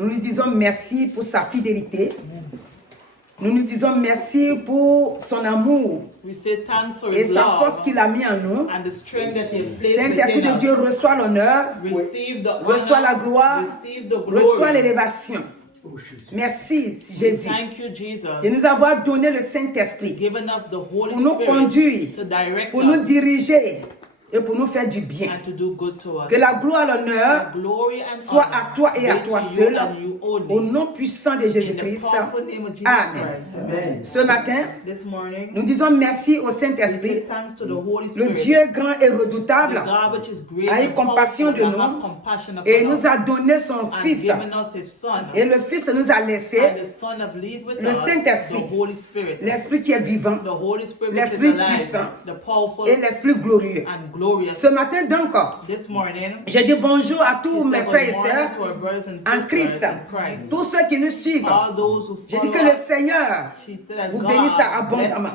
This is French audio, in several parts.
Nous lui disons merci pour sa fidélité. Nous lui disons merci pour son amour et sa force qu'il a mis en nous. Saint-Esprit de Dieu reçoit l'honneur, reçoit la gloire, reçoit l'élévation. Merci Jésus de nous avoir donné le Saint-Esprit pour nous conduire, pour nous diriger et pour nous faire du bien. Que la gloire et l'honneur soient à toi et à toi seul, au nom puissant de Jésus-Christ. Amen. Ce matin, nous disons merci au Saint-Esprit. Le Dieu grand et redoutable a eu compassion de nous et nous a donné son Fils. Et le Fils nous a laissé le Saint-Esprit, l'Esprit qui est vivant, l'Esprit puissant et l'Esprit glorieux. Ce matin donc, je dis bonjour à tous mes frères et sœurs en Christ, tous ceux qui nous suivent. Je dis que le Seigneur vous bénisse abondamment.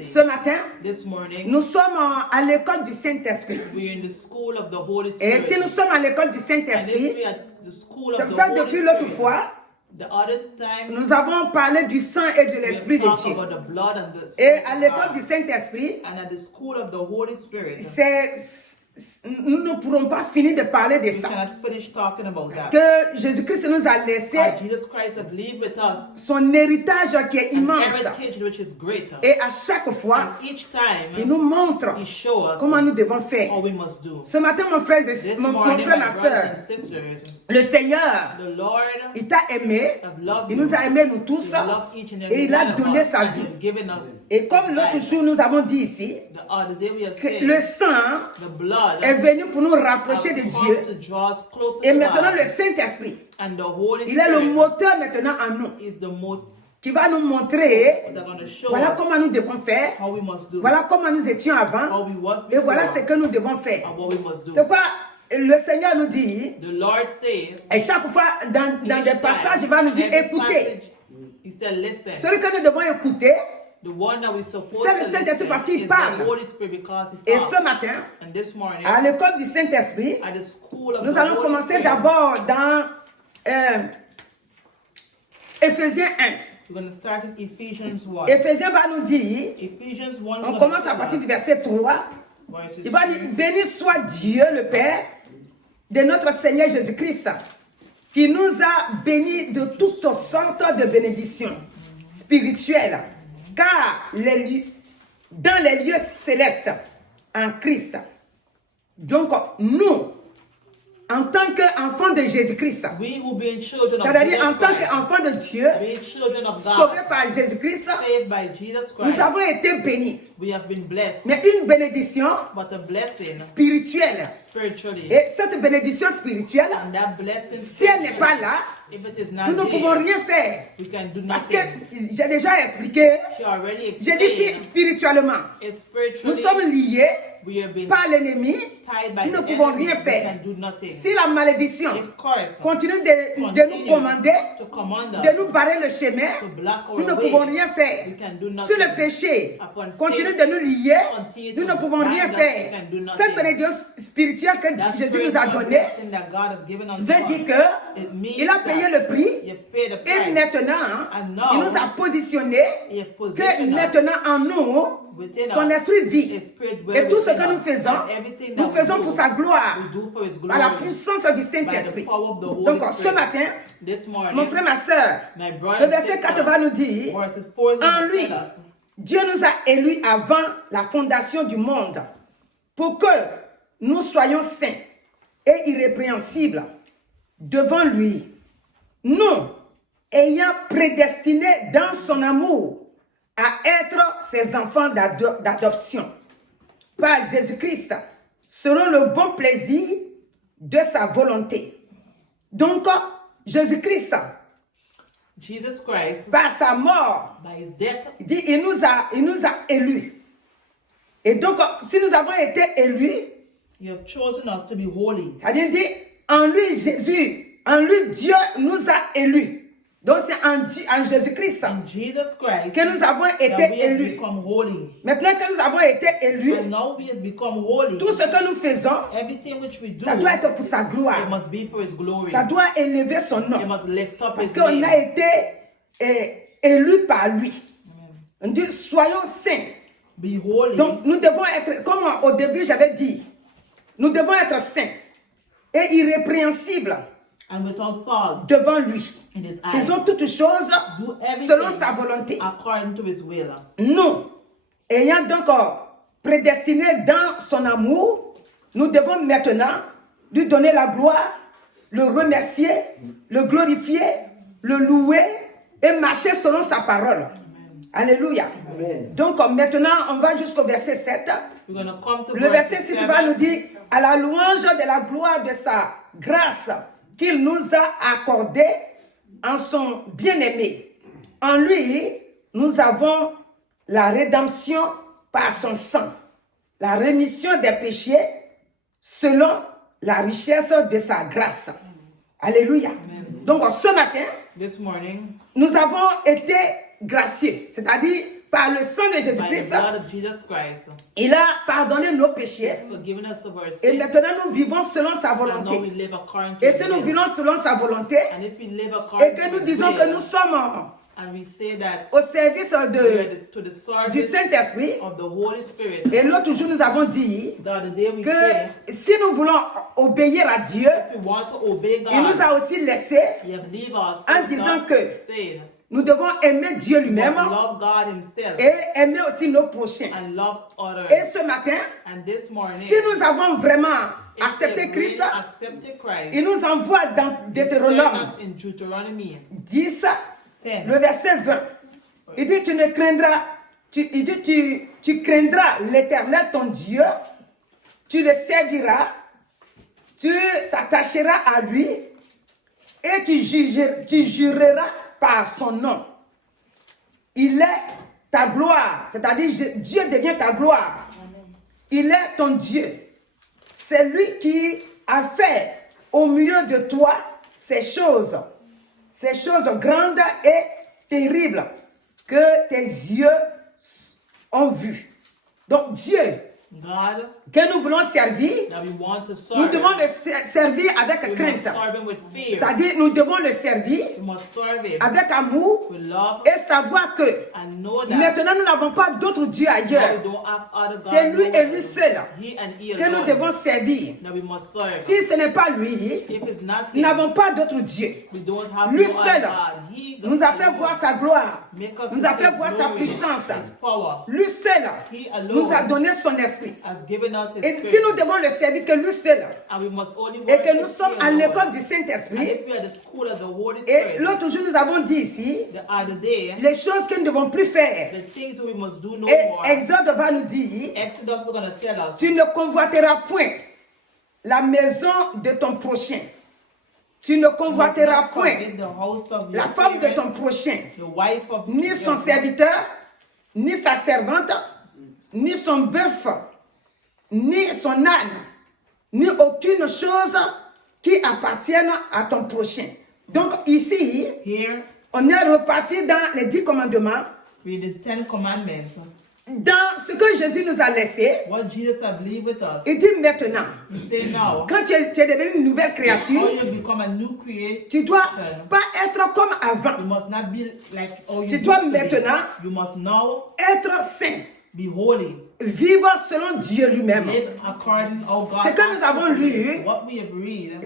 Ce matin, nous sommes à l'école du Saint-Esprit. Et si nous sommes à l'école du Saint-Esprit, c'est pour ça que depuis l'autre fois, nous avons parlé du sang et de l'Esprit de Dieu. Et à l'école du Saint-Esprit, nous ne pourrons pas finir de parler de ça. Parce que Jésus-Christ nous a laissé son héritage qui est immense. Et à chaque fois, il nous montre comment nous devons faire. Ce matin, mon frère, ma soeur, le Seigneur, il t'a aimé, il nous a aimés nous tous, et il a donné sa vie. Et comme l'autre jour nous avons dit ici, que le sang est venu pour nous rapprocher de Dieu. Et maintenant le Saint-Esprit, il est le moteur maintenant en nous, qui va nous montrer voilà comment nous devons faire, voilà comment nous étions avant, et voilà ce que nous devons faire. C'est quoi le Seigneur nous dit, et chaque fois dans des passages il va nous dire écoutez. Celui que nous devons écouter, c'est le Saint-Esprit parce qu'il parle. Et ce matin, à l'école du Saint-Esprit, nous allons commencer d'abord dans Éphésiens 1. Éphésiens va nous dire, on commence à partir du verset 3. Il va dire, béni soit Dieu le Père de notre Seigneur Jésus-Christ, qui nous a bénis de toutes sortes de bénédictions spirituelles, car dans les lieux célestes, en Christ. Donc, nous, en tant qu'enfants de Jésus-Christ, c'est-à-dire en tant qu'enfants de Dieu, sauvés par Jésus-Christ, nous avons été bénis. Mais une bénédiction spirituelle. Et cette bénédiction spirituelle, si elle n'est pas là, nous ne pouvons rien faire. Parce que j'ai déjà expliqué, j'ai dit si spirituellement, nous sommes liés par l'ennemi, nous ne pouvons rien faire. Si la malédiction continue de nous commander, de nous barrer le chemin, nous ne pouvons rien faire. Si le péché continue de nous lier, nous ne pouvons rien faire. Cette bénédiction spirituelle que Jésus nous a donnée veut dire qu'il a payé le prix et maintenant il nous a positionné que maintenant en nous son esprit vit. Et tout ce que nous faisons pour sa gloire, par la puissance du Saint-Esprit. Donc ce matin, mon frère, ma soeur, le verset 4 va nous dire, en lui, Dieu nous a élus avant la fondation du monde pour que nous soyons saints et irrépréhensibles devant lui. Nous, ayant prédestiné dans son amour à être ses enfants d'adoption par Jésus-Christ, selon le bon plaisir de sa volonté. Donc, Jésus-Christ, par sa mort, dit, il nous a élus. Et donc, si nous avons été élus, c'est-à-dire, en lui, Jésus, en lui, Dieu nous a élus. Donc c'est en Jésus-Christ que nous avons été élus. Maintenant que nous avons été élus, tout ce que nous faisons, ça doit être pour sa gloire. Ça doit élever son nom. Parce qu'on a été élus par lui. On dit soyons saints. Donc nous devons être, comme au début j'avais dit, nous devons être saints et irrépréhensibles devant lui. Faisons toutes choses selon sa volonté. Nous, ayant donc prédestiné dans son amour, nous devons maintenant lui donner la gloire, le remercier, le glorifier, le louer et marcher selon sa parole. Alléluia. Amen. Donc maintenant, on va jusqu'au verset 7. Le verset 6 va nous dire à la louange de la gloire de sa grâce qu'il nous a accordée en son bien-aimé. En lui, nous avons la rédemption par son sang, la rémission des péchés selon la richesse de sa grâce. Alléluia. Amen. Donc ce matin, nous avons été gracieux, c'est-à-dire par le sang de Jésus-Christ, il a pardonné nos péchés et maintenant nous vivons selon sa volonté. Et si nous vivons selon sa volonté et que nous disons que nous sommes au service du Saint-Esprit, et l'autre jour nous avons dit que si nous voulons obéir à Dieu, il nous a aussi laissé en disant que nous devons aimer Dieu lui-même et aimer aussi nos prochains. Et ce matin, si nous avons vraiment accepté Christ, il nous envoie dans Deutéronome 10, le verset 20. Il dit, tu craindras l'Éternel ton Dieu, tu le serviras, tu t'attacheras à lui et tu jureras par son nom. Il est ta gloire, c'est-à-dire Dieu devient ta gloire. Il est ton Dieu. C'est lui qui a fait au milieu de toi ces choses grandes et terribles que tes yeux ont vues. Donc Dieu, que nous voulons servir, nous devons le servir avec crainte. C'est-à-dire, nous devons le servir avec amour et savoir que maintenant nous n'avons pas d'autre Dieu ailleurs. C'est lui et lui seul que nous devons servir. Si ce n'est pas lui, nous n'avons pas d'autre Dieu. Lui seul nous a fait voir sa gloire, nous a fait voir sa puissance. Lui seul nous a donné son esprit. Et si nous devons le servir que lui seul, et que nous sommes à l'école du Saint-Esprit, et l'autre jour nous avons dit ici, les choses que nous ne devons plus faire. Et Exode va nous dire, tu ne convoiteras point la maison de ton prochain. Tu ne convoiteras point la femme de ton prochain, ni son serviteur, ni sa servante, ni son bœuf, ni son âne, ni aucune chose qui appartienne à ton prochain. Donc ici, on est reparti dans les 10 commandements. Dans ce que Jésus nous a laissé, il dit maintenant, quand tu es devenu une nouvelle créature, tu ne dois pas être comme avant. Tu dois maintenant être saint. Vivre selon Dieu lui-même. Ce que nous avons lu,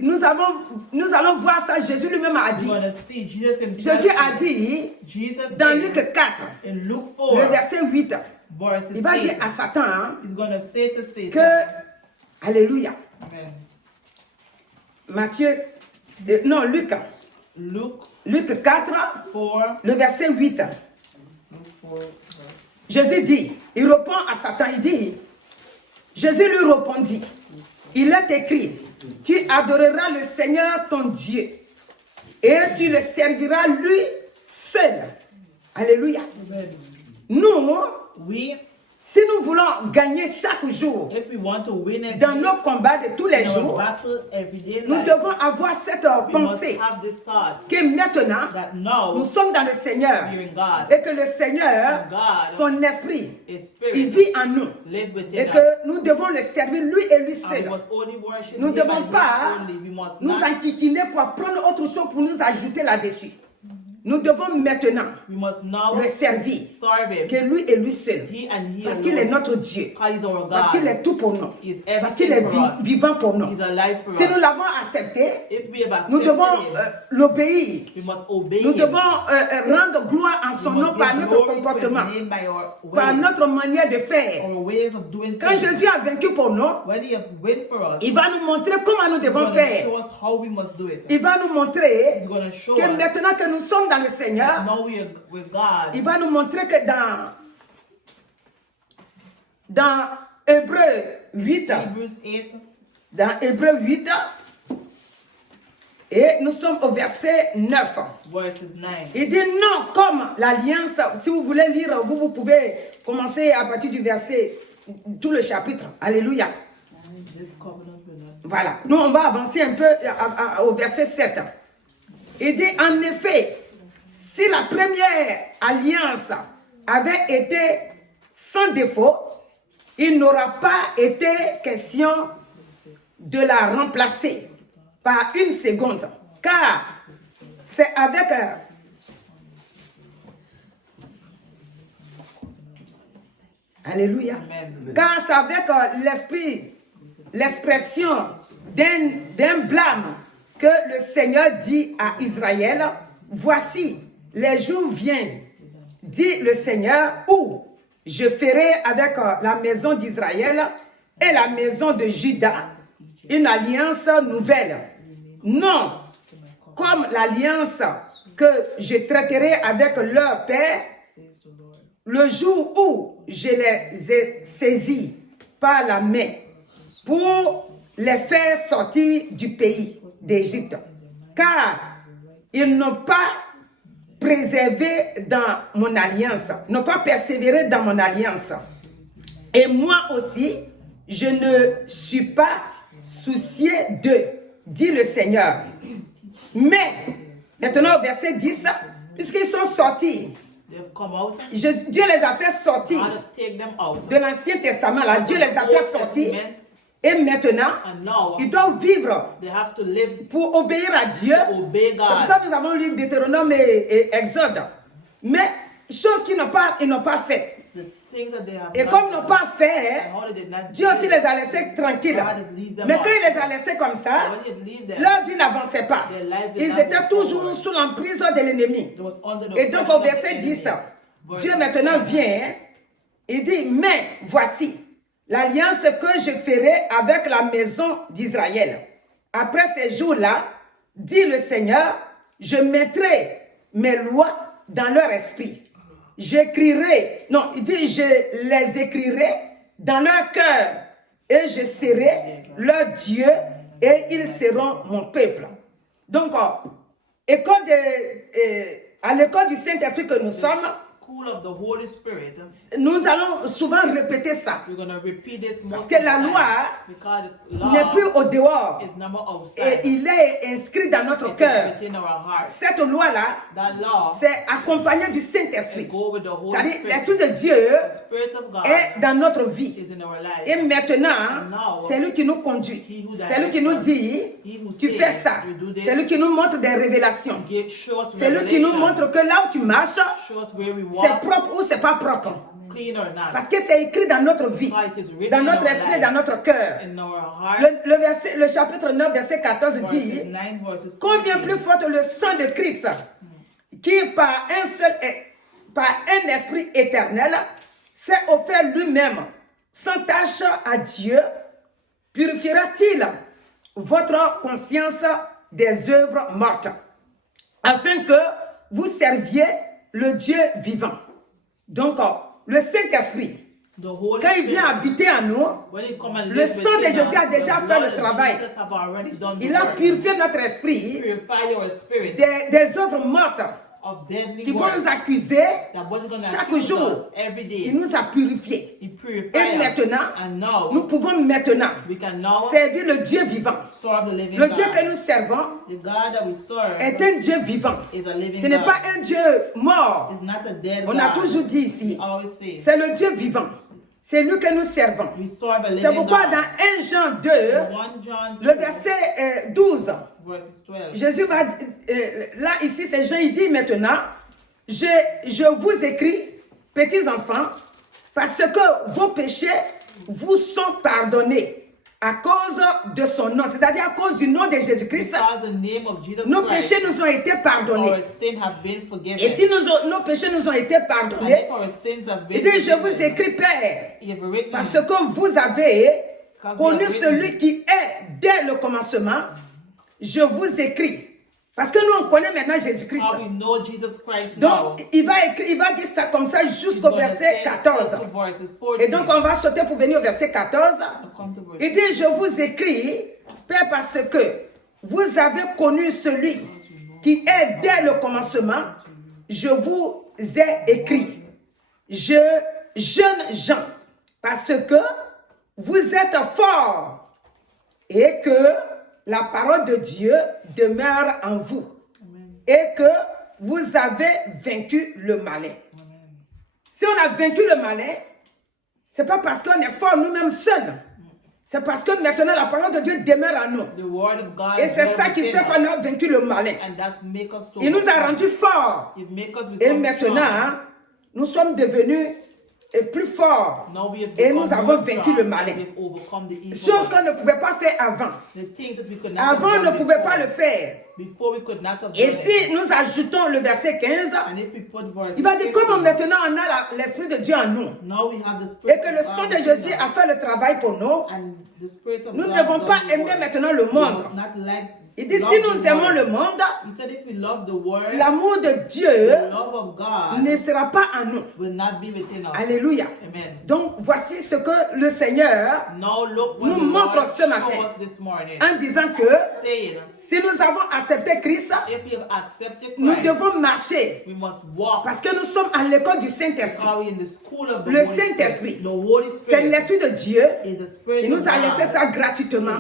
nous allons voir ça. Jésus lui-même a dit. Jésus a dit dans Luc 4, le verset 8, il va dire à Satan que, alléluia, Luc 4, le verset 8. Jésus dit, il répond à Satan, il dit, Jésus lui répondit, il est écrit, tu adoreras le Seigneur ton Dieu et tu le serviras lui seul. Alléluia. Nous, Si nous voulons gagner chaque jour dans nos combats de tous les jours, nous devons avoir cette pensée que maintenant, nous sommes dans le Seigneur et que le Seigneur, son esprit, il vit en nous et que nous devons le servir lui et lui seul. Nous ne devons pas nous enquiquiner pour apprendre autre chose pour nous ajouter là-dessus. Nous devons maintenant le servir, que lui et lui seul, parce qu'il est notre Dieu, parce qu'il est tout pour nous, parce qu'il est vivant pour nous. Si nous l'avons accepté, nous devons l'obéir. Nous devons rendre gloire en son nom par notre comportement, par notre manière de faire. Quand Jésus a vaincu pour nous, il va nous montrer comment nous devons faire. Il va nous montrer que maintenant que nous sommes dans le Seigneur, il va nous montrer que dans Hébreux 8, dans Hébreux 8, et nous sommes au verset 9. Il dit non, comme l'alliance, si vous voulez lire, vous pouvez commencer à partir du verset, tout le chapitre. Alléluia. Voilà, nous on va avancer un peu au verset 7. Il dit en effet, si la première alliance avait été sans défaut, il n'aura pas été question de la remplacer par une seconde, car c'est avec Alléluia. Car c'est avec l'expression d'un blâme que le Seigneur dit à Israël, voici, les jours viennent, dit le Seigneur, où je ferai avec la maison d'Israël et la maison de Juda une alliance nouvelle. Non, comme l'alliance que je traiterai avec leur père, le jour où je les ai saisis par la main pour les faire sortir du pays d'Égypte. Car ils n'ont pas préservé dans mon alliance, n'ont pas persévéré dans mon alliance. Et moi aussi, je ne suis pas soucié d'eux, dit le Seigneur. Mais, maintenant au verset 10, puisqu'ils sont sortis, Dieu les a fait sortir de l'Ancien Testament, là, Dieu les a fait sortir. Et maintenant, ils doivent vivre pour obéir à Dieu. C'est pour ça que nous avons lu Deutéronome et Exode. Mais, choses qu'ils n'ont pas faites. Et comme ils n'ont pas fait, Dieu aussi les a laissés tranquilles. Mais quand il les a laissés comme ça, leur vie n'avançait pas. Ils étaient toujours sous l'emprise de l'ennemi. Et donc au verset 10, Dieu maintenant vient, il dit, mais voici l'alliance que je ferai avec la maison d'Israël. Après ces jours-là, dit le Seigneur, je mettrai mes lois dans leur esprit. J'écrirai, non, il dit, je les écrirai dans leur cœur et je serai leur Dieu et ils seront mon peuple. Donc, à l'école du Saint-Esprit que nous sommes, nous allons souvent répéter ça. Parce que la loi n'est plus au dehors. Et il est inscrit dans notre cœur. Cette loi-là, c'est accompagné du Saint-Esprit. C'est-à-dire, l'Esprit de Dieu est dans notre vie. Et maintenant, c'est lui qui nous conduit. C'est lui qui nous dit, tu fais ça. C'est lui qui nous montre des révélations. C'est lui qui nous montre que là où tu marches, c'est propre ou c'est pas propre. Parce que c'est écrit dans notre vie, dans notre esprit, dans notre cœur. Le chapitre 9, verset 14 dit, combien plus forte le sang de Christ, qui par un esprit éternel, s'est offert lui-même sans tâche à Dieu, purifiera-t-il votre conscience des œuvres mortes, afin que vous serviez le Dieu vivant. Donc, le Saint-Esprit, quand il vient habiter en nous, le sang de Jésus a déjà fait le travail. Il a purifié notre esprit des œuvres mortes qui vont nous accuser chaque jour. Il nous a purifiés. Et maintenant, nous pouvons servir le Dieu vivant. Le Dieu que nous servons est un Dieu vivant. Ce n'est pas un Dieu mort. On a toujours dit ici, c'est le Dieu vivant. C'est lui que nous servons. C'est pourquoi dans 1 Jean 2, le verset 12, Jésus va, là ici c'est Jean, il dit maintenant, je vous écris, petits enfants, parce que vos péchés vous sont pardonnés à cause de son nom, c'est-à-dire à cause du nom de Jésus-Christ. Nos péchés nous ont été pardonnés. Et si nos péchés nous ont été pardonnés, il dit, je vous écris, Père, parce que vous avez connu celui qui est dès le commencement, je vous écris. Parce que nous, on connaît maintenant Jésus-Christ. Donc, il va dire ça comme ça jusqu'au verset 14. Et donc, on va sauter pour venir au verset 14. Il dit, je vous écris, Père, parce que vous avez connu celui qui est dès le commencement. Je vous ai écrit. Jeunes gens, parce que vous êtes forts et que la parole de Dieu demeure en vous. Amen. Et que vous avez vaincu le malin. Amen. Si on a vaincu le malin, ce n'est pas parce qu'on est fort nous-mêmes seuls. C'est parce que maintenant la parole de Dieu demeure en nous. Et c'est ça qui fait qu'on a vaincu le malin. Il nous a rendus forts. Et maintenant, nous sommes devenus plus forts. Et nous avons vaincu le malin. Chose qu'on ne pouvait pas faire avant. Avant, on ne pouvait pas le faire. Et si nous ajoutons le verset 15, il va dire comment maintenant on a l'Esprit de Dieu en nous. Et que le sang de Jésus a fait le travail pour nous. Nous ne devons pas aimer maintenant le monde. Il dit, si nous aimons le monde, l'amour de Dieu ne sera pas en nous. Alléluia. Amen. Donc, voici ce que le Seigneur nous montre ce matin. En disant que si nous avons accepté Christ, nous devons marcher. Parce que nous sommes à l'école du Saint-Esprit. Le Saint-Esprit, c'est l'Esprit de Dieu. Il nous a laissé ça gratuitement.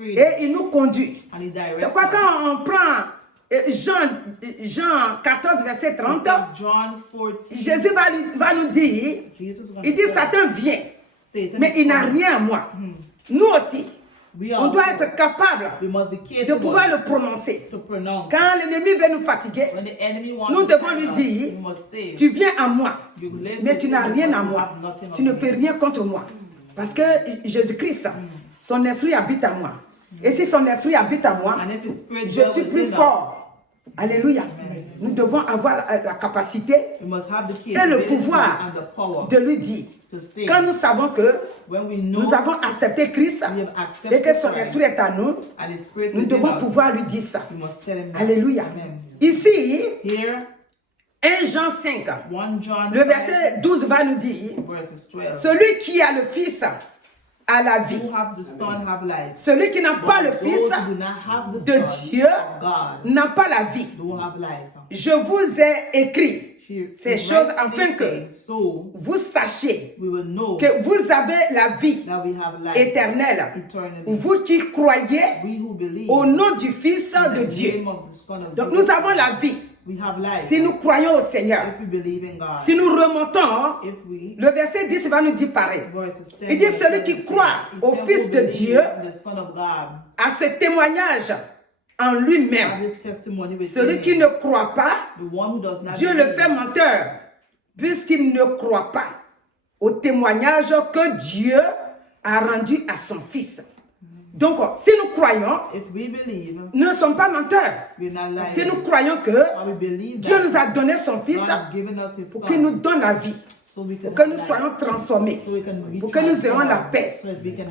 Et il nous conduit. C'est pourquoi quand on prend Jean 14, verset 30, Jésus va nous dire, il dit, Satan vient, mais il n'a rien à moi. Nous aussi, on doit être capable de pouvoir le prononcer. Quand l'ennemi veut nous fatiguer, nous devons lui dire, tu viens à moi, mais tu n'as rien à moi. Tu ne peux rien contre moi. Parce que Jésus-Christ, son esprit habite à moi. Et si son esprit habite à moi, je suis plus fort. Alléluia. Amen. Nous devons avoir la capacité et le pouvoir de lui dire. Quand nous savons que nous avons accepté Christ et que son esprit est à nous, nous devons pouvoir lui dire ça. Alléluia. Amen. Ici, 1 Jean 5, le verset 12 va nous dire, celui qui a le Fils à la vie. Celui qui n'a pas le Fils de Dieu n'a pas la vie. Je vous ai écrit ces choses afin que vous sachiez que vous avez la vie éternelle. Vous qui croyez au nom du Fils de Dieu. Donc nous avons la vie. Si nous croyons au Seigneur, si nous remontons, le verset 10 va nous dire pareil. Il dit celui qui croit au Fils de Dieu a ce témoignage en lui-même. Celui qui ne croit pas, Dieu le fait menteur, puisqu'il ne croit pas au témoignage que Dieu a rendu à son Fils. Donc, si nous croyons, nous ne sommes pas menteurs. Si nous croyons que Dieu nous a donné son Fils pour qu'il nous donne la vie, pour que nous soyons transformés, pour que nous ayons la paix,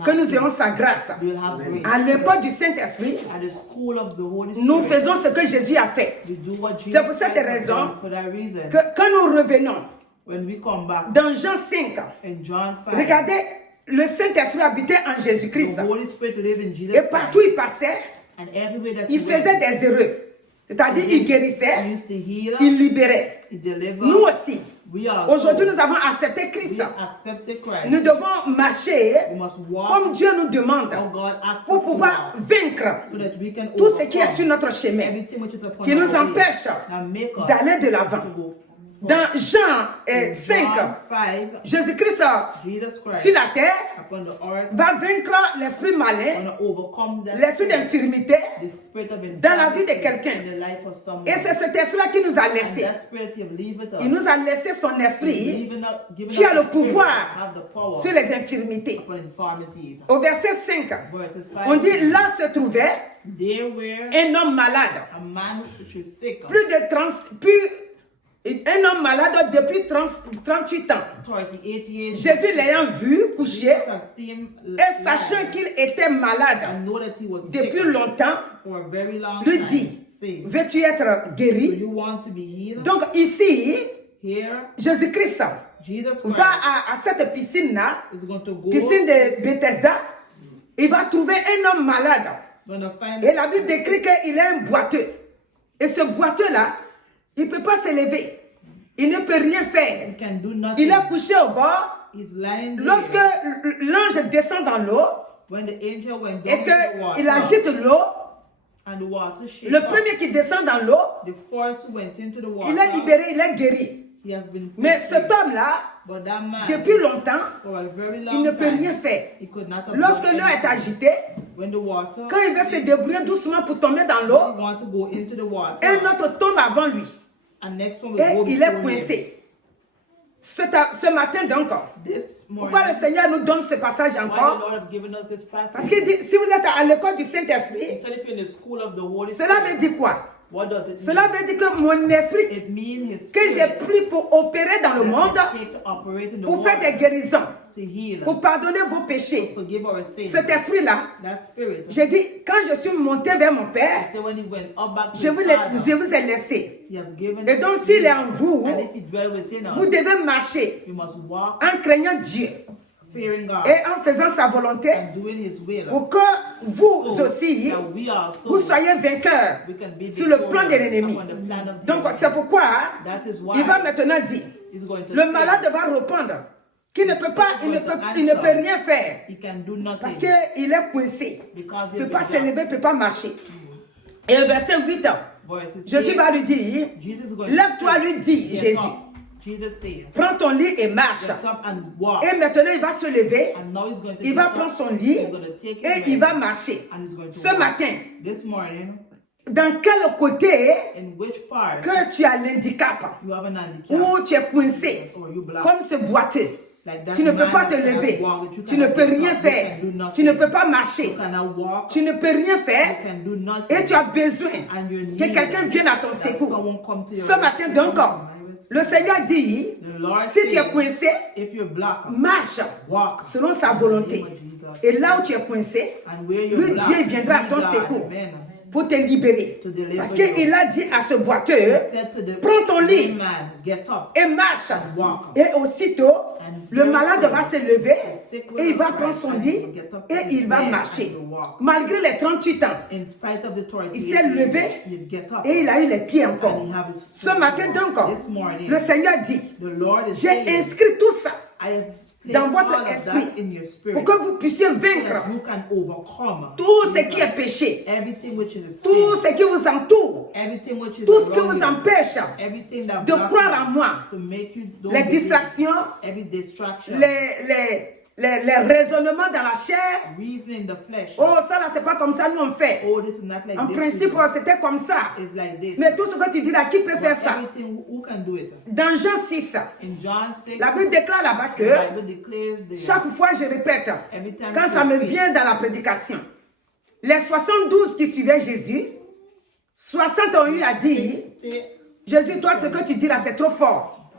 que nous ayons sa grâce. À l'école du Saint-Esprit, nous faisons ce que Jésus a fait. C'est pour cette raison que quand nous revenons dans Jean 5, regardez, le Saint-Esprit habitait en Jésus-Christ. Et partout il passait, il faisait des erreurs. C'est-à-dire, il guérissait, He used to heal us, il libérait. He delivered Nous us. aussi. We also, Aujourd'hui, nous avons accepté we Christ. accepted Christ. Nous devons marcher We must walk comme Dieu nous demande how God asks pour us to pouvoir walk, vaincre so that we can tout ce qui est overcome sur notre chemin, everything which is upon qui nous our way, empêche that make us d'aller de to l'avant. go Dans Jean In 5, John 5, Jésus-Christ Jesus Christ sur la terre upon the earth va vaincre l'esprit malin, gonna overcome that l'esprit spirit, d'infirmité the spirit of dans la vie de infirmity quelqu'un. in the life of someone. Et c'est cet esprit-là qui nous a And laissé. that spirit he have leave it us. Il nous a laissé son He's esprit given qui a us le the spirit, pouvoir have the power sur les infirmités. upon infirmities. Au verset 5, Verses 5, on dit là se trouvait there were un homme malade, a man which was sick, un homme malade depuis 38 ans. 38 years. Jésus l'ayant vu coucher Jesus has seen et sachant qu'il était malade and know that he was sick depuis longtemps, for a very long lui time. dit, Say, veux-tu être do guéri? you want to be healed? Donc ici, Here, Jésus-Christ Jesus Christ va à cette piscine-là, is going to go, piscine de Bethesda, il va trouver un homme malade. gonna find Et la Bible décrit qu'il est un boiteux. Et ce boiteux-là, il ne peut pas se lever. Il ne peut rien faire. he can do nothing. Il est couché au bord. He's lying there. Lorsque l'ange descend dans l'eau When the angel went down et to the water, qu'il agite l'eau, and the water shook le up, premier qui descend dans l'eau, the first went into the water. il est libéré, il est guéri. He has been Mais set cet free. homme-là, But that man, depuis longtemps, for a very long il ne peut time, rien faire. he could not have Lorsque done l'eau est anything. agitée, When the water, quand il veut se débrouiller doucement pour tomber dans he l'eau, want to go into the water, un autre tombe avant lui. and next one will Et go il before est him. coincé. Ce matin donc, This morning, pourquoi le Seigneur nous donne ce passage why the encore? Lord have given us this passage? Parce qu'il dit, si vous êtes à l'école du Saint-Esprit, Instead if you're in the school of the Holy cela Spirit, veut dire quoi? what does it Cela mean? veut dire que mon esprit It means his que j'ai spirit pris pour opérer dans le that monde, we take to operate in the pour faire des world, guérisons, to heal, pour pardonner vos péchés. forgive our sins. Cet esprit-là, That spirit. j'ai dit, quand je suis monté vers mon Père, So when he went up back to je his vous Father, ai laissé. he have given Et donc, s'il est en us, vous, and if he dwell within vous us, devez marcher we must walk en craignant Dieu fearing God et en faisant sa volonté and doing his will, pour que vous so aussi, that we also vous soyez vainqueurs we can be sur le plan de victorious l'ennemi. upon the plan of the Donc, enemy. c'est pourquoi That is why il va maintenant dire, he's going to le say malade va répondre qu'il ne peut pas, il ne peut rien faire he can do nothing parce qu'il est coincé. because Il ne he's peut pas been se down. lever, il ne peut pas marcher. Et au verset 8, Verses Jésus 8, va lui dire, Jesus is going to lève-toi, say, lui dit "Get Jésus, up." Jesus said, prends ton lit et marche. "Get up and walk." Et maintenant, il va se lever, And now he's going to il get va up, prendre son lit he's going to take his et bed, il va marcher. and he's going to Ce walk. matin, This morning, dans quel côté in which part que tu as l'handicap you have an handicap ou tu es coincé, or you block, comme ce boiteux, like that tu ne peux man pas te that cannot lever, walk, that you tu ne cannot peux get rien up, you faire, can do nothing. tu ne peux pas You marcher, cannot walk, tu ne peux rien you faire can do nothing, et tu as besoin and you que need quelqu'un vienne à ton that secours. someone come to your Ce matin rescue. donc, My rescue. le Seigneur dit, The Lord si tu es says, coincé, if you're blocked, marche walk selon sa volonté. in the name of Jesus. Et là où tu es coincé, And where you're lui, blocked, Dieu viendra à ton God, secours amen, pour te libérer. to deliver Parce you. qu'il a dit à ce boiteux, He said to the prends ton lit man, get up et marche. and walk. Et aussitôt, And le very malade soon, va se lever the sick et il va will prendre rise son and lit he will get up et from il his va bed marcher. and will walk. Malgré les 38 ans. In spite of the 38 Il s'est levé you get up. et il a eu les pieds encore. And he have his Ce matin donc, This morning, le Seigneur dit, the Lord is j'ai saying, inscrit tout ça I have placed dans votre all of esprit that in your spirit pour que vous puissiez so vaincre that you can overcome tout ce qui est péché, everything which is tout sin, ce qui vous entoure, everything which is tout ce qui around vous you, empêche everything that de blocks croire you en moi, to make you don't les believe, distractions, every distraction, les raisonnements dans la chair. reason in the flesh. Oh, ça là, c'est pas comme ça, nous on fait. Oh, this is not like En this. principe, c'était comme ça. It's like this. Mais tout ce que tu dis là, qui peut faire But ça? everything, who can do it? Dans Jean 6, In John 6, la Bible déclare là-bas the que Bible declares the chaque fois je répète, every time quand you ça me repeat, vient dans la prédication, les 72 qui suivaient Jésus, 60 ont eu à dire, Jésus, toi, ce que tu dis là, c'est trop fort.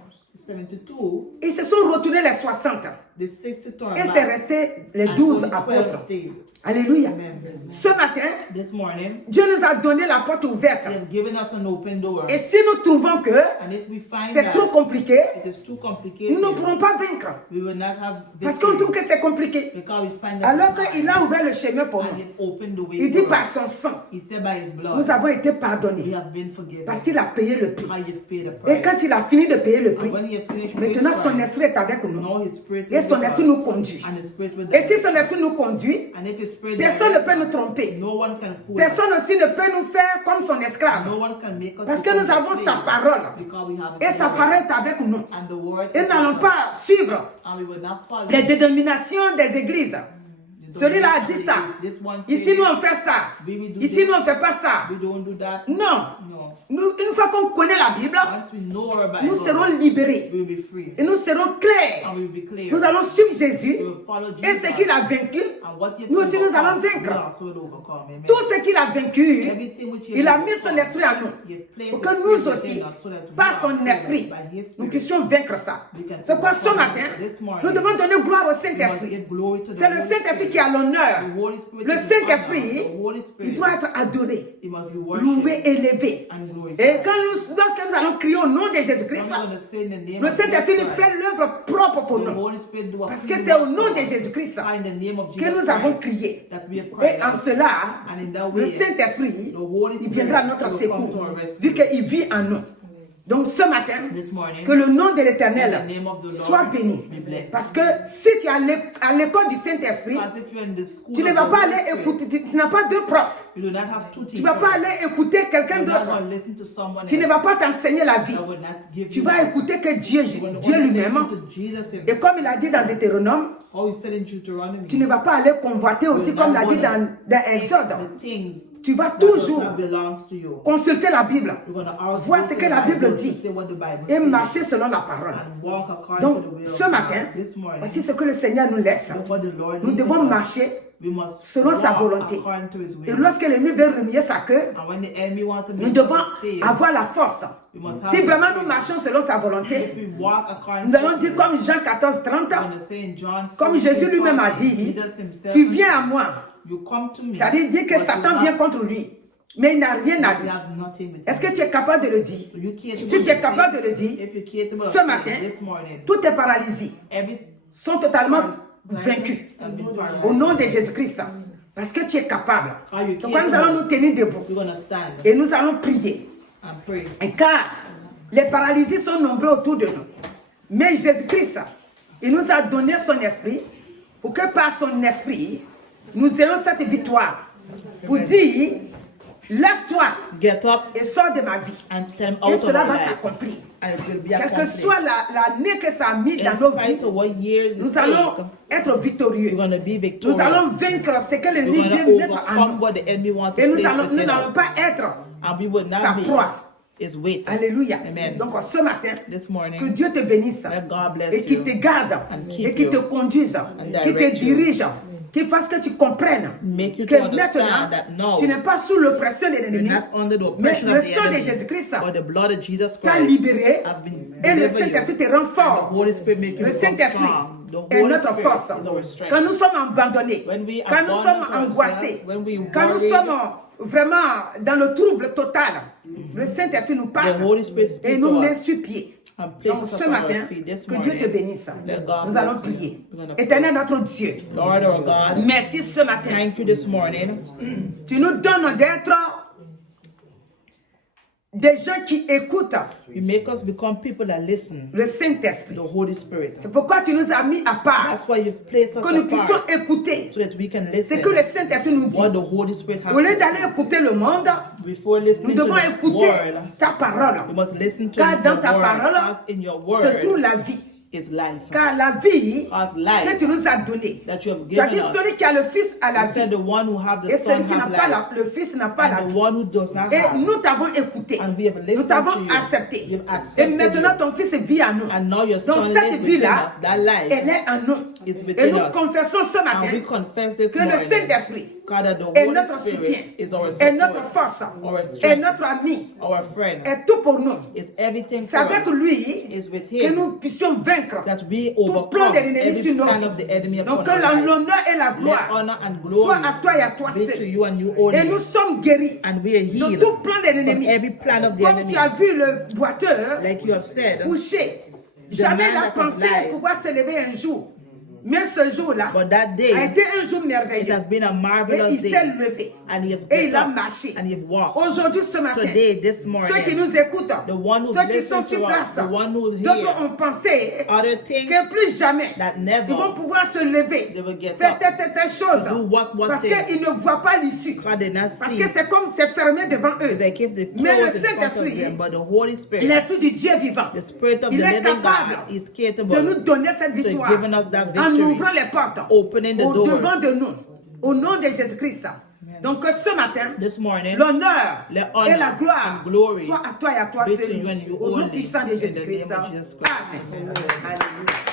72, Ils se sont retournés les 60. The 60 turned Et c'est back. resté les And 12 only 12 apôtres. stayed. Alléluia. Amen. Ce matin, This morning, Dieu nous a donné la porte ouverte. He has given us an open door. Et si nous trouvons que And if we find c'est trop that compliqué, it is too nous complicated, ne pourrons pas vaincre. we will not have Parce qu'on trouve victory. que c'est compliqué. Because we find that Alors it's qu'il hard. a ouvert le chemin pour And nous. He opened the way Il dit for par us. son sang, He said by His blood, nous avons été we pardonnés. have been forgiven. Parce qu'il a payé le prix. How you've paid a Et price. quand il a fini de payer le prix, And when He has finished paying maintenant the son price, esprit est avec nous. now His Spirit Et is son with esprit us. nous conduit. And His Spirit with Et us. si son esprit nous conduit, And if His Spirit personne ne directs peut us, nous tromper. no one can fool us. Personne aussi ne peut nous faire comme son esclave. No one can make us Parce que become nous avons slaves. sa parole. Because we have Et His sa word. parole est avec nous. And the word Et is nous n'allons with pas us. suivre And we will not follow les dénominations des églises. the Celui-là a dit domination ça. of this one Ici, says, nous, on fait ça. we will do Ici, this. nous, on ne fait pas ça. We don't do that. Non. No. Une fois qu'on connaît la Bible, Once we know our Bible, nous serons libérés. we will be free. Et nous serons clairs. And we will be clear. Nous allons suivre Jésus. We will follow Et Jesus. ce qu'il a vaincu, And what he has nous aussi, nous overcome, allons we vaincre. also will overcome. Amen. Tout ce qu'il a vaincu, Everything which he il has a mis son overcome, esprit à nous. he has placed Pour his que nous spirit aussi, within us so that we par son ourselves, esprit, by his nous spirit, puissions vaincre ça. we can C'est quoi ce overcome matin? this morning. Nous devons donner gloire au we must Saint-Esprit. give glory to the C'est le Holy Saint-Esprit Spirit. qui a l'honneur. The Holy Spirit Le is the Saint-Esprit, honor. The Holy Spirit, il doit être adoré, he must be loué, worshipped élevé. and glorified. Et lorsque nous allons crier au nom de Jésus-Christ, When we're going to say in the name le of Saint-Esprit Jesus nous Christ, fait l'œuvre propre pour the nous. Holy Spirit do a Parce free que c'est au work nom for de us. Jésus-Christ In the name of que Jesus nous avons Christ crié. that we have Et cried en out. cela, And in that le way, Saint-Esprit, the Holy il Spirit viendra à notre will come to secours, our rescue. vu qu'il vit en nous. Donc ce matin, This morning, que le nom de l'Éternel in the name of the Lord, soit béni. be blessed. Parce que si tu es à l'école du Saint-Esprit, as if you're in the school tu ne of vas the pas Holy aller Spirit, écouter, tu n'as pas deux profs. you do not have two Tu teachers. ne vas pas aller écouter quelqu'un You're not d'autre. going to listen to someone Tu ne else vas pas t'enseigner la vie. that will not give Tu you vas life. écouter que Dieu, You're going to Dieu only lui-même. listen to Jesus Et comme il a dit dans Deutéronome, how he said in Deuteronomy, tu ne vas pas aller convoiter aussi, you're comme not il a dit gonna dans take Exode. the things Tu vas that does toujours not belongs to you. consulter la Bible, You're going to always voir look ce to que the la Bible Bible to dit say what the Bible et says marcher selon la parole. and walk according Donc, to the will ce of matin, God. This morning, voici ce que le Seigneur nous laisse. look what the Lord Nous leads devons us. marcher We must selon sa walk volonté. according to his Et will. lorsque l'ennemi veut remuer sa queue, And when the enemy wants to nous make devons us stay, avoir la force. we must have Si the vraiment strength. nous marchons selon sa volonté, If we walk according nous to allons his dire will, comme Jean 14, 30, we're going to say in John comme Jésus 14, lui-même a dit, Jesus himself tu viens à moi. you come to me. C'est-à-dire dire que but Satan you vient have- contre lui, mais il n'a rien à you dire. have nothing with Est-ce him. que tu es capable de le dire? So you capable Si of tu es saying- capable de le dire, if you're capable of ce saying matin, this morning, toutes tes paralysies every sont totalement vaincues have been paralyzed. au nom de Jésus-Christ. Parce que tu es capable. How you C'est pourquoi nous capable. allons nous tenir debout We're going to stand et nous allons prier. and pray. Et car les paralysies sont nombreux autour de nous. Mais Jésus-Christ, il nous a donné son esprit pour que par son esprit, nous ayons cette victoire. Pour dire, lève-toi Get up et sors de ma vie. and come Et out of cela my va life. s'accomplir. And it will be Quelle que accomplished. soit l'année que ça a mis In dans nos vies, spite of what years nous it allons take, être victorieux. we're going to be victorious. Nous allons vaincre ce que We're l'ennemi going vient to mettre en overcome nous. what the enemy wants to Et nous place n'allons within us. pas être And we will sa not be proie. his weight. Alléluia. Amen. Donc ce matin, This morning, que Dieu te bénisse let God bless et qu'il you te garde and keep et qu'il te you conduise, qu'il te direct you. dirige, qu'il fasse que tu comprennes Make you que to understand maintenant that now tu n'es pas sous l'oppression de you're l'ennemi, not under the mais oppression le of the sang de enemy, Jésus-Christ but the blood of Jesus t'a Christ libéré have been et le delivered Saint-Esprit you. te rend And the fort. Holy Spirit make you Le become Saint-Esprit strong. The est Holy notre Spirit force. is our strength. Quand nous sommes abandonnés, When we quand nous sommes abandon angoissés, ourselves, when we quand nous worry, sommes vraiment dans le trouble total, le Saint-Esprit nous parle The Holy Spirit speaks et nous to met us sur pied. and place Donc us ce upon our matin, feet this que Dieu te morning. bénisse. Let God Nous allons bless you. prier. We're gonna pray. Éternel notre Dieu, Lord our God, merci ce matin. thank you this morning. Tu nous donnes d'être des gens qui écoutent You make us become people that listen le to Saint-Esprit. the Holy Spirit. C'est pourquoi tu nous as mis à part, That's why you've placed us que nous puissions apart écouter so that we can ce listen que le Saint-Esprit nous dit. what the Holy Spirit has Au lieu to d'aller say. écouter le monde, Before nous listening to devons the écouter word, ta parole. we must listen to Car dans your ta word. parole Because in your se trouve word la vie. is life. Car la vie Because que life tu nous as donnée, that you have tu as given dit us, celui qui a le Fils a la you said vie. the one who have the Et Son celui qui n'a have pas life. le Fils n'a pas la And the vie. one who does not Et have. nous t'avons écouté. And we have Nous listened t'avons to you. accepté. You've Et accepted maintenant you. ton Fils vit en nous. And now your Donc Son cette lives within vie-là, us. That life elle est en nous. is Et within nous us. confessons ce And matin we confess this que le morning Saint-Esprit God, that the est Holy notre Spirit soutien, is our est notre support, force, our est strength, notre ami, our friend, est tout pour nous. is everything C'est for avec us, lui is with que him, nous puissions vaincre that we tout plan overcome de l'ennemi every sur nos plan vies. of the enemy Donc upon que our life. l'honneur et la Let gloire honor and soient glory à toi et à toi be to seul. you and you Et only. nous sommes guéris And we are de healed tout plan de from l'ennemi. every plan of the Comme enemy. tu as vu le boiteur Like you have said, couché, jamais il man a that has pensé lied. pouvoir se lever un jour. Mais ce jour-là but that a day, été un jour it merveilleux. has been a Et marvelous il s'est day. levé. And you have Et get il a up marché. and you've walked. Aujourd'hui, ce matin, Today, this morning, ceux qui nous écoutent, the one who ceux qui sont listens sur to us, place, the one who d'autres hears, ont pensé other things que plus jamais, that never ils vont pouvoir se lever, they will get faire up telle chose, to do what parce thing. qu'ils ne voient pas l'issue. God did not Parce see. que c'est comme c'est fermé devant eux. It's like if they Mais le close in front of Saint-Esprit, them, but the Holy Spirit, l'Esprit du Dieu vivant, the Spirit of il the est living capable God, is de capable nous donner cette to victoire giving us that en victory, ouvrant les portes opening the au doors. devant de nous, au nom de Jésus-Christ. Donc ce matin, This morning, l'honneur the honor et la gloire and glory soient à toi et à toi be to seul, you and you au nom only, puissant de in the Jésus-Christ. name of Jesus Christ. Amen. Alléluia.